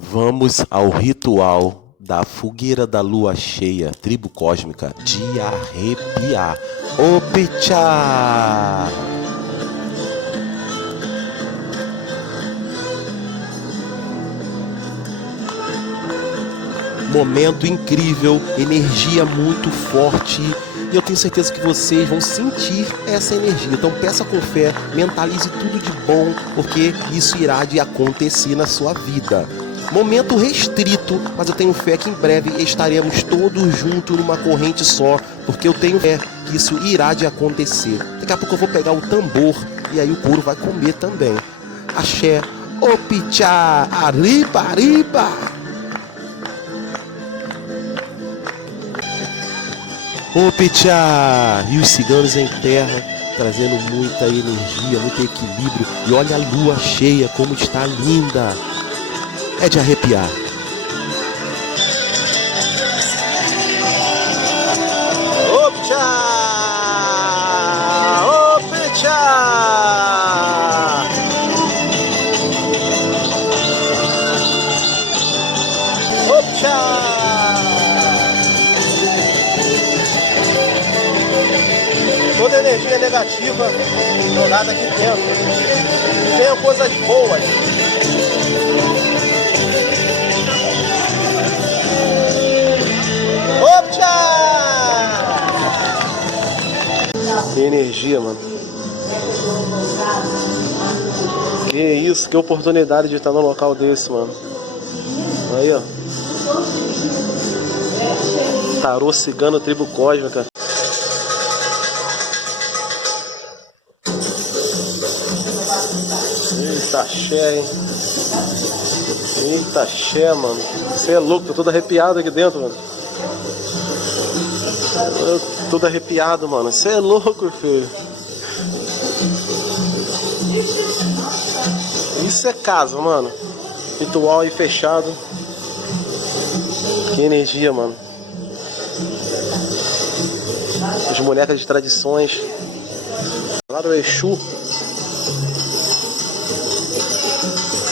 Vamos ao ritual da fogueira da lua cheia, tribo cósmica, de arrepiar. Opechá! Momento incrível, energia muito forte. E eu tenho certeza que vocês vão sentir essa energia. Então peça com fé, mentalize tudo de bom, porque isso irá de acontecer na sua vida. Momento restrito, mas eu tenho fé que em breve estaremos todos juntos numa corrente só, porque eu tenho fé que isso irá de acontecer. Daqui a pouco eu vou pegar o tambor e aí o couro vai comer também. Axé, Opechá, arriba, arriba! Opechá! E os ciganos em terra, trazendo muita energia, muito equilíbrio. E olha a lua cheia como está linda. É de arrepiar. Opechá! Opechá! Opechá! Toda energia negativa jogada aqui dentro. Venham coisas boas. Que energia, mano. Que isso, que oportunidade de estar num local desse, mano. Aí, ó. Tarô cigano, tribo cósmica. Eita axé, hein. Eita axé, mano. Você é louco, tô todo arrepiado aqui dentro, mano. Eu tô todo arrepiado, mano. Você é louco, filho. Isso é casa, mano. Ritual aí fechado. Que energia, mano. As bonecas de tradições. Lá do Exu.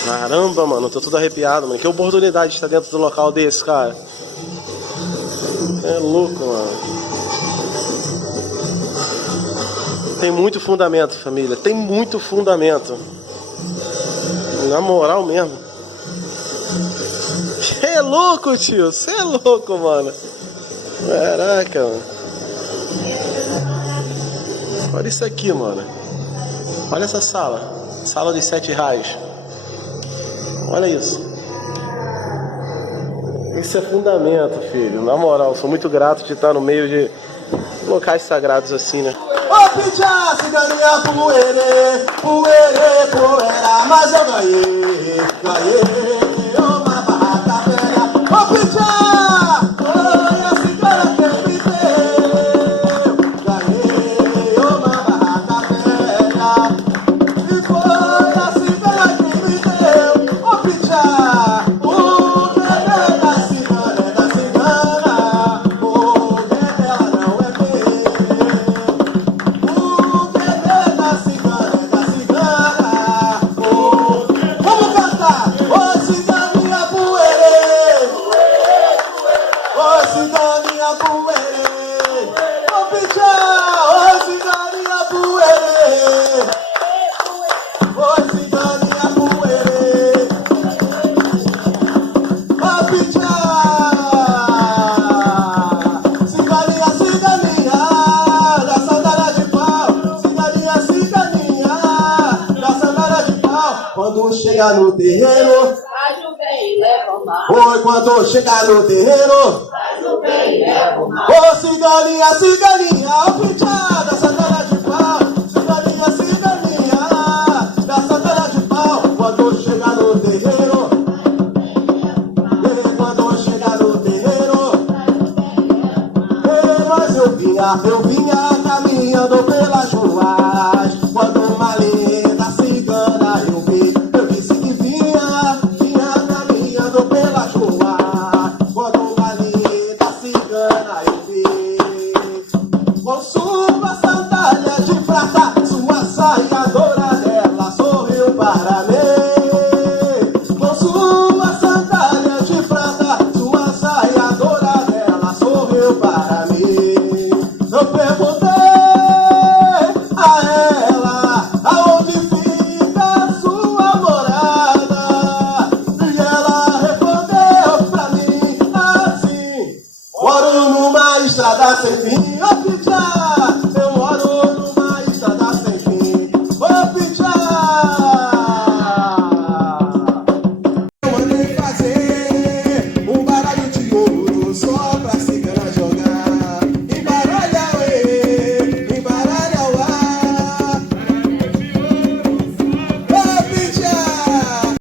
Caramba, mano. Tô todo arrepiado, mano. Que oportunidade de estar dentro do local desse, cara. É louco, mano. Tem muito fundamento, família. Tem muito fundamento. Na moral mesmo. Você é louco, tio. Você é louco, mano. Caraca, mano. Olha isso aqui, mano. Olha essa sala. Sala dos 7 raios. Olha isso. Isso é fundamento, filho. Na moral, sou muito grato de estar no meio de locais sagrados assim, né? Opechá, ciganinha, poeira, poeira, poeira, mas eu ganhei, uma barraca velha. Opechá, foi a cigana que me deu, ganhei uma barraca velha. E foi a cigana que me deu, Opechá, o guerreiro da cigana, o guerreiro dela não é meu. Vamos cantar! Ô ciganinha poeira, ô ciganinha poeira, ô Opechá, ô ciganinha poeira, ô ciganinha poeira, Opechá, ciganinha, ciganinha, da sandália de pau, ciganinha, ciganinha, da sandália de pau. Quando chega no terreno, Faz o bem e leva o mal. oi, quando chega no terreno, Faz o bem e leva o mal. ô ciganinha, ciganinha, Opechá, da